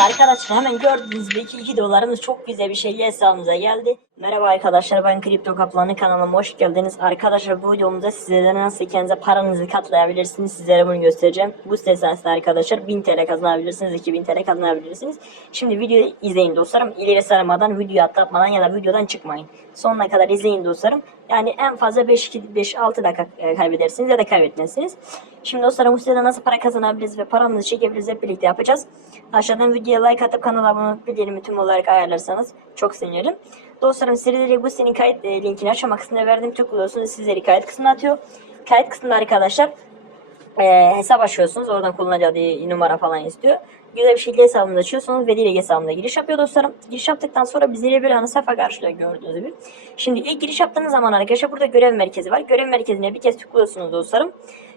Arkadaşlar hemen gördüğünüz gibi 2 dolarımız çok güzel bir şekilde hesabımıza geldi. Merhaba arkadaşlar ben Kripto Kaplanı kanalıma hoş geldiniz. Arkadaşlar bu videomda sizlere nasıl kendinize paranızı katlayabilirsiniz sizlere bunu göstereceğim. Bu site sayesinde arkadaşlar 1000 TL kazanabilirsiniz 2000 TL kazanabilirsiniz. Şimdi videoyu izleyin dostlarım. İleri sarmadan videoyu atlatmadan ya da videodan çıkmayın. Sonuna kadar izleyin dostlarım. Yani en fazla 5-6 dakika e, kaybedersiniz ya da kaybetmezsiniz. Şimdi dostlarım bu sitede nasıl para kazanabiliriz ve paramızı çekebiliriz hep birlikte yapacağız. Aşağıdan videoya like atıp kanala abone olup bildirimi tüm olarak ayarlarsanız çok sevinirim. Dostlarım sizlere bu sitenin kayıt e, linkini aşama kısmında verdim. Tıklıyorsunuz sizleri kayıt kısmına atıyor. Kayıt kısmında arkadaşlar e, hesap açıyorsunuz. Oradan kullanıcı adı, numara falan istiyor. Güzel bir şekilde hesabınızı açıyorsunuz ve direkt hesabına giriş yapıyor dostlarım. Giriş yaptıktan sonra bizlere bir ana sayfa karşılıyor gördüğünüz gibi. Şimdi ilk giriş yaptığınız zaman arkadaşlar burada görev merkezi var. Görev merkezine bir kez tıklıyorsunuz dostlarım.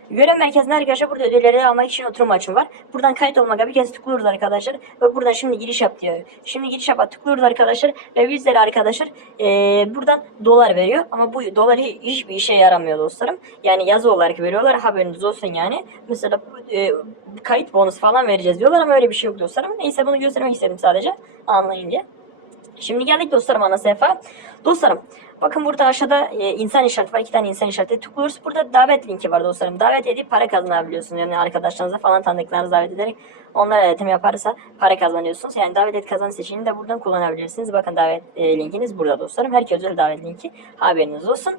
Görev merkezinde arkadaşlar burada ödülleri almak için oturum açın var. Buradan kayıt olmaya bir kez tıklıyoruz arkadaşlar. Ve buradan şimdi giriş yap diyor. Şimdi giriş yapa tıklıyoruz arkadaşlar. Ve bizlere arkadaşlar eee, buradan dolar veriyor. Ama bu dolar hi- hiçbir işe yaramıyor dostlarım. Yani yazı olarak veriyorlar. Haberiniz olsun yani. Mesela eee, kayıt bonus falan vereceğiz diyorlar ama öyle bir şey yok dostlarım. Neyse bunu göstermek istedim sadece. Anlayın diye. Şimdi geldik dostlarım ana sayfa. Dostlarım bakın burada aşağıda e, insan işareti var. iki tane insan işareti tıklıyoruz. Burada davet linki var dostlarım. Davet edip para kazanabiliyorsunuz. Yani arkadaşlarınıza falan tanıdıklarınızı davet ederek onlara iletişim yaparsa para kazanıyorsunuz. Yani davet et kazan seçeneğini de buradan kullanabilirsiniz. Bakın davet e, linkiniz burada dostlarım. Herkes özel davet linki. Haberiniz olsun.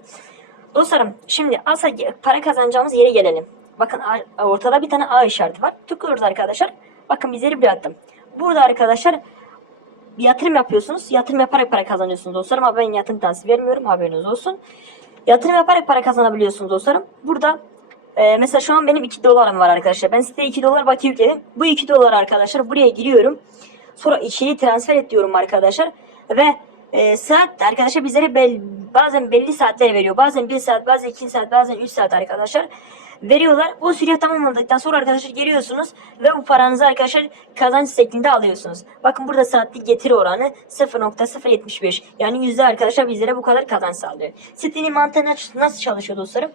Dostlarım şimdi asıl para kazanacağımız yere gelelim. Bakın ortada bir tane A işareti var. Tıklıyoruz arkadaşlar. Bakın bizleri bir attım. Burada arkadaşlar bir yatırım yapıyorsunuz. Yatırım yaparak para kazanıyorsunuz dostlarım. Ama ben yatırım tavsiye vermiyorum. Haberiniz olsun. Yatırım yaparak para kazanabiliyorsunuz dostlarım. Burada e, mesela şu an benim 2 dolarım var arkadaşlar. Ben siteye 2 dolar bakiye yükledim. Bu 2 dolar arkadaşlar buraya giriyorum. Sonra içeriği transfer et diyorum arkadaşlar. Ve e, saat arkadaşlar bizlere bel, bazen belli saatler veriyor. Bazen 1 saat, bazen 2 saat, bazen 3 saat arkadaşlar veriyorlar. O süre tamamladıktan sonra arkadaşlar geliyorsunuz ve bu paranızı arkadaşlar kazanç şeklinde alıyorsunuz. Bakın burada saatlik getiri oranı 0.075. Yani yüzde arkadaşlar bizlere bu kadar kazanç sağlıyor. Sitenin mantığı nasıl çalışıyor dostlarım?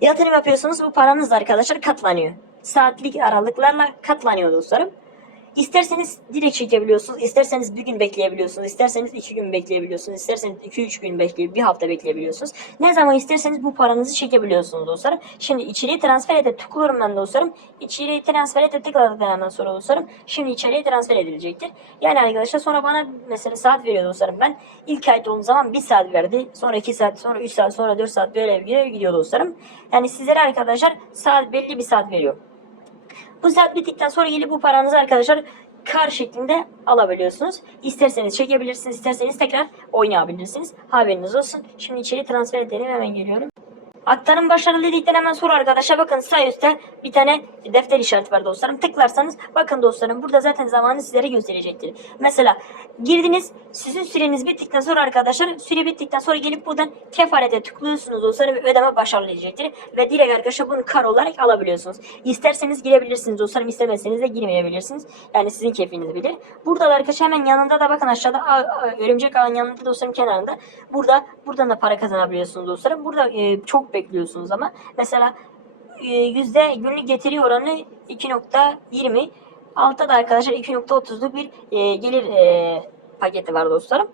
Yatırım yapıyorsunuz bu paranız da arkadaşlar katlanıyor. Saatlik aralıklarla katlanıyor dostlarım. İsterseniz direkt çekebiliyorsunuz, isterseniz bir gün bekleyebiliyorsunuz, isterseniz iki gün bekleyebiliyorsunuz, isterseniz iki üç gün bekleyip bir hafta bekleyebiliyorsunuz. Ne zaman isterseniz bu paranızı çekebiliyorsunuz dostlarım. Şimdi içeriye transfer ete tıklıyorum ben dostlarım. İçeriye transfer ete tıkladıktan sonra dostlarım. Şimdi içeriye transfer edilecektir. Yani arkadaşlar sonra bana mesela saat veriyor dostlarım ben. ilk ayda olduğum zaman bir saat verdi. Sonra iki saat, sonra üç saat, sonra dört saat böyle gidiyor dostlarım. Yani sizlere arkadaşlar saat belli bir saat veriyor. Bu saat bittikten sonra gelip bu paranızı arkadaşlar kar şeklinde alabiliyorsunuz. İsterseniz çekebilirsiniz, isterseniz tekrar oynayabilirsiniz. Haberiniz olsun. Şimdi içeri transfer edelim hemen geliyorum. Aktarım başarılı dedikten hemen sonra arkadaşlar bakın sağ üstte bir tane defter işareti var dostlarım. Tıklarsanız bakın dostlarım burada zaten zamanı sizlere gösterecektir. Mesela girdiniz sizin süreniz bittikten sonra arkadaşlar süre bittikten sonra gelip buradan kefarete tıklıyorsunuz dostlarım ve ödeme başarılı diyecektir. Ve direkt arkadaşlar bunu kar olarak alabiliyorsunuz. İsterseniz girebilirsiniz dostlarım istemezseniz de girmeyebilirsiniz. Yani sizin keyfiniz bilir. Burada da arkadaşlar hemen yanında da bakın aşağıda örümcek ağın yanında dostlarım kenarında. Burada buradan da para kazanabiliyorsunuz dostlarım. Burada e, çok bekliyorsunuz ama mesela e, yüzde günlük getiri oranı 2.20 altta da arkadaşlar 2.30'luk bir e, gelir e, paketi var dostlarım.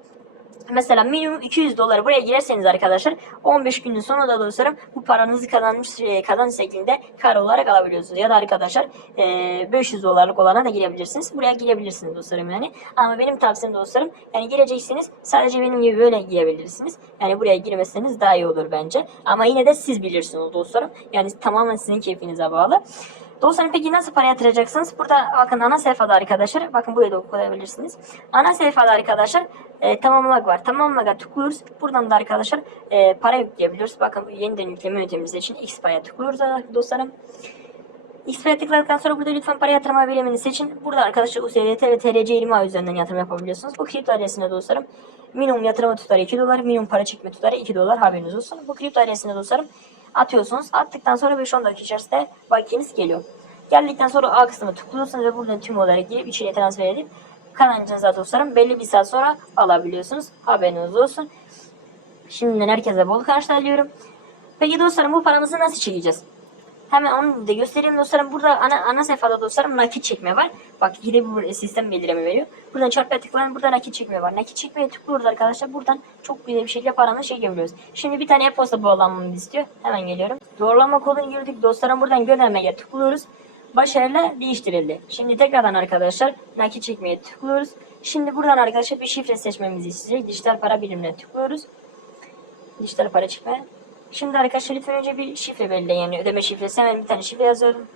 Mesela minimum 200 dolar buraya girerseniz arkadaşlar 15 günün sonunda dostlarım bu paranızı kazanmış e, kazanç şeklinde kar olarak alabiliyorsunuz. Ya da arkadaşlar e, 500 dolarlık olana da girebilirsiniz. Buraya girebilirsiniz dostlarım yani. Ama benim tavsiyem dostlarım yani gireceksiniz sadece benim gibi böyle girebilirsiniz. Yani buraya girmeseniz daha iyi olur bence. Ama yine de siz bilirsiniz dostlarım. Yani tamamen sizin keyfinize bağlı. Dostlarım peki nasıl para yatıracaksınız? Burada bakın ana sayfada arkadaşlar. Bakın buraya da okuyabilirsiniz. Ana sayfada arkadaşlar e, tamamlamak var. Tamamlaga tıklıyoruz. Buradan da arkadaşlar e, para yükleyebiliyoruz. Bakın yeniden yükleme yöntemimiz için Xpay'a tıklıyoruz dostlarım. Xpay'a tıkladıktan sonra burada lütfen para yatırma birimini seçin. Burada arkadaşlar USDT ve TRC 20 ağ üzerinden yatırım yapabiliyorsunuz. Bu kripto adresine dostlarım minimum yatırma tutarı 2 dolar, minimum para çekme tutarı 2 dolar haberiniz olsun. Bu kripto adresine dostlarım atıyorsunuz. Attıktan sonra 5-10 dakika içerisinde bakiyeniz geliyor. Geldikten sonra A kısmına tıklıyorsunuz ve buradan tüm olarak girip içeriye transfer edip kazancınızı dostlarım belli bir saat sonra alabiliyorsunuz. Haberiniz olsun. Şimdiden herkese bol kazançlar diliyorum. Peki dostlarım bu paramızı nasıl çekeceğiz? Hemen onu da göstereyim dostlarım. Burada ana, ana sayfada dostlarım nakit çekme var. Bak yine bu sistem bildirimi veriyor. Buradan çarpıya tıklayın. Burada nakit çekme var. Nakit çekmeye tıklıyoruz arkadaşlar. Buradan çok güzel bir şekilde paramızı çekebiliyoruz. Şimdi bir tane e-posta bağlanmamızı istiyor. Hemen geliyorum. Doğrulama kodunu girdik dostlarım. Buradan göndermeye tıklıyoruz. Başarıyla değiştirildi. Şimdi tekrardan arkadaşlar nakit çekmeye tıklıyoruz. Şimdi buradan arkadaşlar bir şifre seçmemizi isteyecek. Dijital para birimine tıklıyoruz. Dijital para çıkma. Şimdi arkadaşlar lütfen önce bir şifre belirleyin. Yani ödeme şifresi. Hemen bir tane şifre yazıyorum.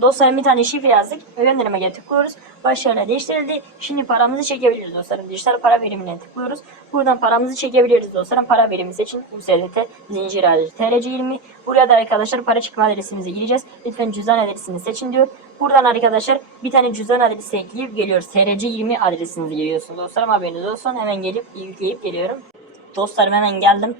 Dostlarım bir tane şifre yazdık. ve Göndermeye tıklıyoruz. Başarıyla değiştirildi. Şimdi paramızı çekebiliriz dostlarım. Dijital para birimine tıklıyoruz. Buradan paramızı çekebiliriz dostlarım. Para birimi seçin. USDT zincir adresi TRC20. Buraya da arkadaşlar para çıkma adresimize gireceğiz. Lütfen cüzdan adresini seçin diyor. Buradan arkadaşlar bir tane cüzdan adresi ekleyip geliyoruz. TRC20 adresinizi giriyorsunuz dostlarım. Haberiniz olsun. Hemen gelip yükleyip geliyorum. Dostlarım hemen geldim.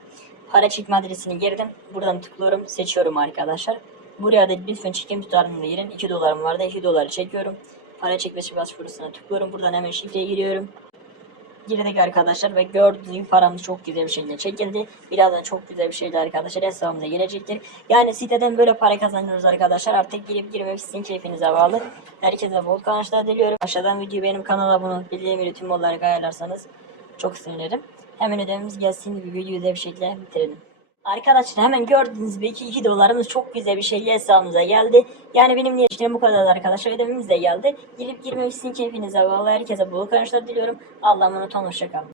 Para çekme adresini girdim. Buradan tıklıyorum. Seçiyorum arkadaşlar. Buraya da lütfen çekim tutarını girin. 2 dolarım vardı. 2 doları çekiyorum. Para çekme başvurusuna tıklıyorum. Buradan hemen şifreye giriyorum. Girdik arkadaşlar ve gördüğünüz gibi paramız çok güzel bir şekilde çekildi. Birazdan çok güzel bir şeyle arkadaşlar hesabımıza gelecektir. Yani siteden böyle para kazanıyoruz arkadaşlar. Artık girip girmek sizin keyfinize bağlı. Herkese bol kazançlar diliyorum. Aşağıdan video benim kanala abone olup bildirimleri tüm olarak ayarlarsanız çok sevinirim. Hemen ödememiz gelsin gibi videoyu da bir şekilde bitirelim. Arkadaşlar hemen gördüğünüz gibi 2 dolarımız çok güzel bir şekilde hesabımıza geldi. Yani benim niyetlerim bu kadar arkadaşlar. Ödememiz de geldi. Girip girmek sizin keyfinize bağlı. Herkese bol kazançlar diliyorum. Allah'a emanet. Hoşçakalın.